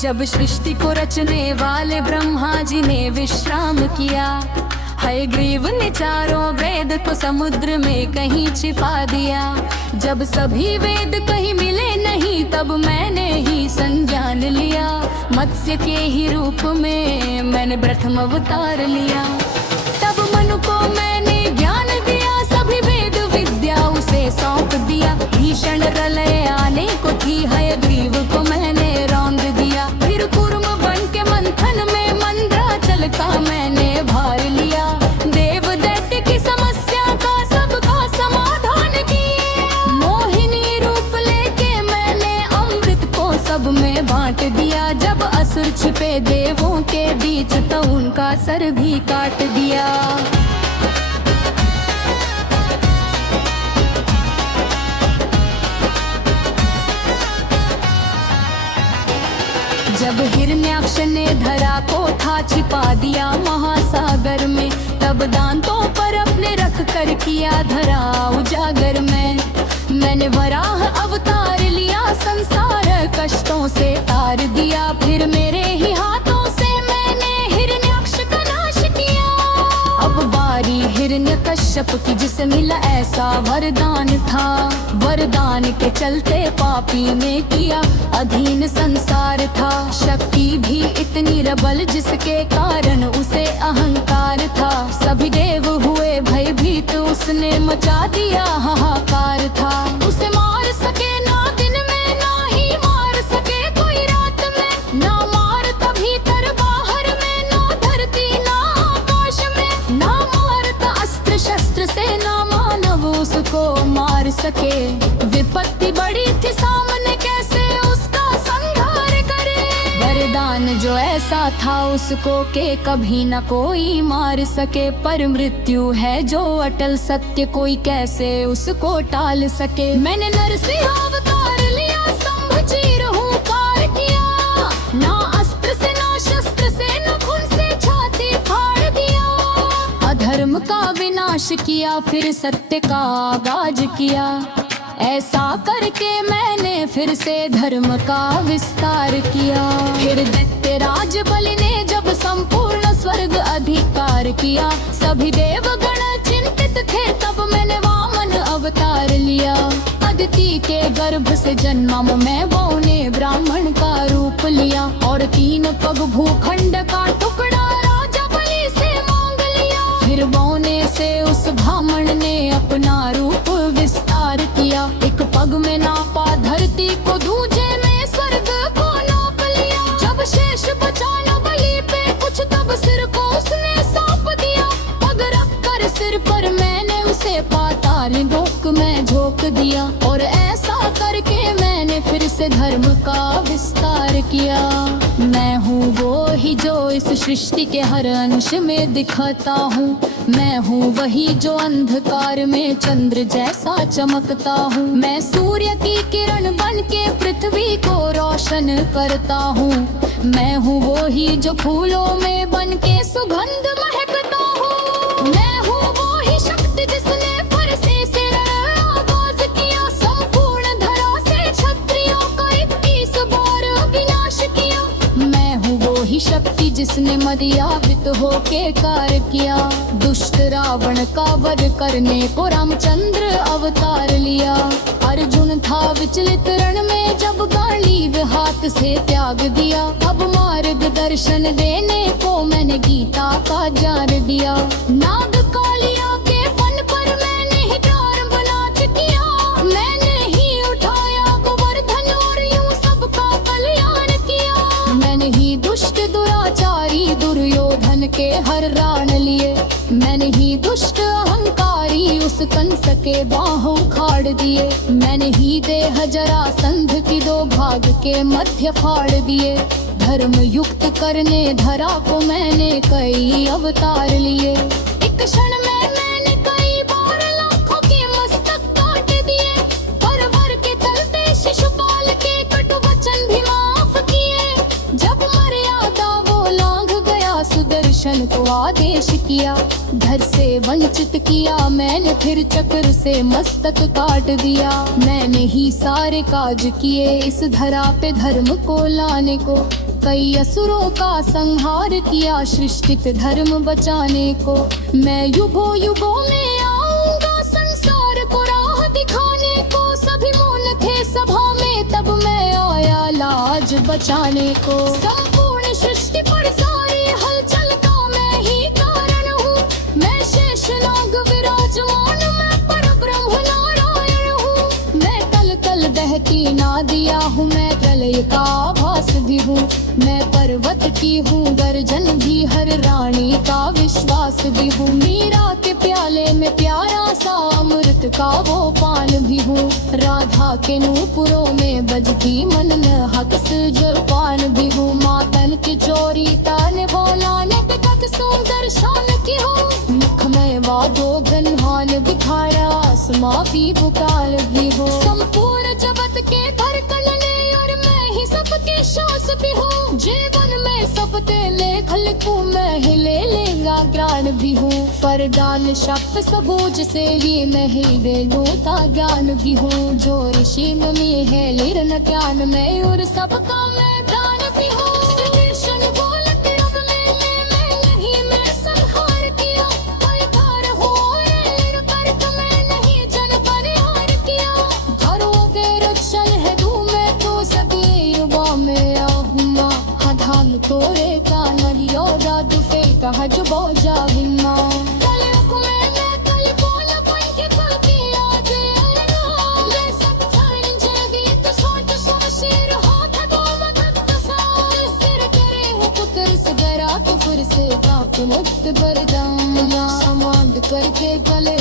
जब सृष्टि को रचने वाले ब्रह्मा जी ने विश्राम किया, हयग्रीव ने चारों वेद को समुद्र में कहीं छिपा दिया। जब सभी वेद कहीं मिले नहीं, तब मैंने ही संज्ञान लिया। मत्स्य के ही रूप में मैंने प्रथम अवतार लिया। तब मनु को मैंने ज्ञान दिया, सभी वेद विद्या उसे सौंप दिया। भीषण प्रलय आने को थी, हयग्रीव को मैंने रौंद दिया। फिर कूर्म बन के मंथन में मंदराचल का मैंने भार लिया। देव दैत्य की समस्या का सबका समाधान किया। मोहिनी रूप लेके मैंने अमृत को सब में बांट दिया। जब असुर छिपे देवों के बीच, तो उनका सर भी काट दिया। जब हिरण्याक्ष ने धरा को था छिपा दिया महासागर में, तब दांतों पर अपने रख कर किया धरा उजागर में। मैंने वराह अवतार लिया, संसार कष्टों से तार दिया। फिर मेरे ही हाथों से मैंने हिरण्याक्ष का नाश किया। अब बारी हिरण्यकश्यप की, जिसे मिला ऐसा वरदान था। वरदान के चलते पापी ने किया अधीन संसार था। शक्ति भी इतनी प्रबल, जिसके कारण उसे अहंकार था। सभी देव हुए भयभीत, उसने मचा दिया हाहाकार था। उसे मार सके ना दिन में, ना ही मार सके कोई रात में। ना मारता भीतर बाहर में, ना धरती ना आकाश में। ना मारता अस्त्र शस्त्र से, ना मानव उसको मार सके। विपत्ति बड़ी थी सामने, कैसे उसका संहार करे। वरदान जो ऐसा था उसको के कभी न कोई मार सके। पर मृत्यु है जो अटल सत्य, कोई कैसे उसको टाल सके। मैंने नरसिंह अवतार लिया, स्तंभ चीर हुंकार किया। ना अस्त्र से ना शस्त्र से, ना खून से छाती फाड़ दिया। अधर्म का विनाश किया, फिर सत्य का आगाज किया। ऐसा करके मैंने फिर से धर्म का विस्तार किया। फिर दैत्यराज बलि ने जब संपूर्ण स्वर्ग अधिकार किया, सभी देवगण चिंतित थे, तब मैंने वामन अवतार लिया। अदिति के गर्भ से जन्मा मैं, वो ने ब्राह्मण का रूप लिया। और 3 पग भूखंड का टुकड़ा राजा बलि से मांग लिया। फिर बौने से उस ब्राह्मण ने अपना रूप विस्तार किया। एक पग में नापा धरती को, दूजे में स्वर्ग को नाप लिया। जब शेष बचा न बलि पे कुछ, तब सिर को उसने सौंप दिया। पग रख कर सिर पर मैंने उसे पाताल लोक में झोंक दिया। और ऐसा करके मैंने फिर से धर्म का विस्तार किया। मैं हूँ वो ही जो इस सृष्टि के हर अंश में दिखता हूँ। मैं हूँ वही जो अंधकार में चंद्र जैसा चमकता हूँ। मैं सूर्य की किरण बन के पृथ्वी को रोशन करता हूँ। मैं हूँ वो ही जो फूलों में बन के सुगंध महकता हूँ। मैं हूँ वो ही शक्ति जिसने फरसे से आगाज किया। संपूर्ण धरा से क्षत्रियों का 21 बार विनाश किया। मैं हूँ वो ही शक्ति जिसने मर्यादित होके कार्य किया। दुष्ट रावण का वध करने को रामचंद्र अवतार लिया। अर्जुन था विचलित रण में, जब गांडीव हाथ से त्याग दिया। अब मार्गदर्शन देने को मैंने गीता का ज्ञान दिया। नाग कालिया के फन पर मैंने ही प्रारंभ नाच किया। मैंने ही उठाया गोवर्धन और यूं सबका कल्याण किया। मैंने ही दुष्ट दुराचारी दुर्योधन के हर राण लिए। मैंने ही दुष्ट अहंकारी उस कंस के बाहों उखाड़ दिए। मैंने ही देह जरासंध की 2 भाग के मध्य फाड़ दिए। धर्म युक्त करने धरा को मैंने कई अवतार लिए। एक क्षण में मैंने कई बार लाखों के मस्तक काट दिए। पर वर के चलते शिशुपाल के कटु वचन भी माफ किए। जब मर्यादा वो लांघ गया, सुदर्शन को आदेश किया। धर से वंचित किया मैंने, फिर चक्र से मस्तक काट दिया। मैंने ही सारे काज किए इस धरा पे धर्म को लाने को। कई असुरों का संहार किया सृष्टित धर्म बचाने को। मैं युगों युगों में आऊंगा संसार को राह दिखाने को। सभी मौन थे सभा में तब मैं आया लाज बचाने को। संपूर्ण सृष्टि पर सारी हलचल का मैं ही कारण हूँ। मैं शेषनाग विराजमान, मैं परब्रह्म नारायण हूँ। मैं कल कल बहती नादिया हूँ, मैं प्रलय का आभास भी हूँ। मैं पर्वत की हूँ गर्जन भी, हर रानी का विश्वास भी हूँ। मीरा के प्याले में प्यारा सा अमृत का वो पान भी हूँ। राधा के नूपुरों में बजती मन में हक से जलपान भी हूँ। मातन की चोरी ताने बोलाने पे तक सुंदर शान की हूँ। मुख में वादो धनहान दिखाया आसमां भी पुकार भी हो। संपूर्ण जगत के धड़कनने और मैं ही सबके श्वास भी हूँ। जीवन में सबके लेख लिखूं, मैं ही ले लेगा ज्ञान भी हूँ। वरदान शब्द सबूज से ही मैं ही दे दूता ज्ञान भी हूँ। जो ऋषि मुनि है लीन ज्ञान में और सबका मैं दान भी हूँ। कृष्ण बोलते अब मैं नहीं, मैं संहार किया। कोई घर हो लीन पर तुम्हें नहीं जन परिहार किया। घरों के रक्षण है तू, मैं तो सभी युवा में आऊंगा। धाम तोरे का नलियो रात पे कहा जो बोझा बिना। कलयुग में मैं कल बोल बन के पलती आज आना। मैं सब जान जागी तो सोच सोच हाथ दो मत सार। सिर करे हो पुत्र से डरा तो फिर से पाप मुक्त वरदान। समाध करके गले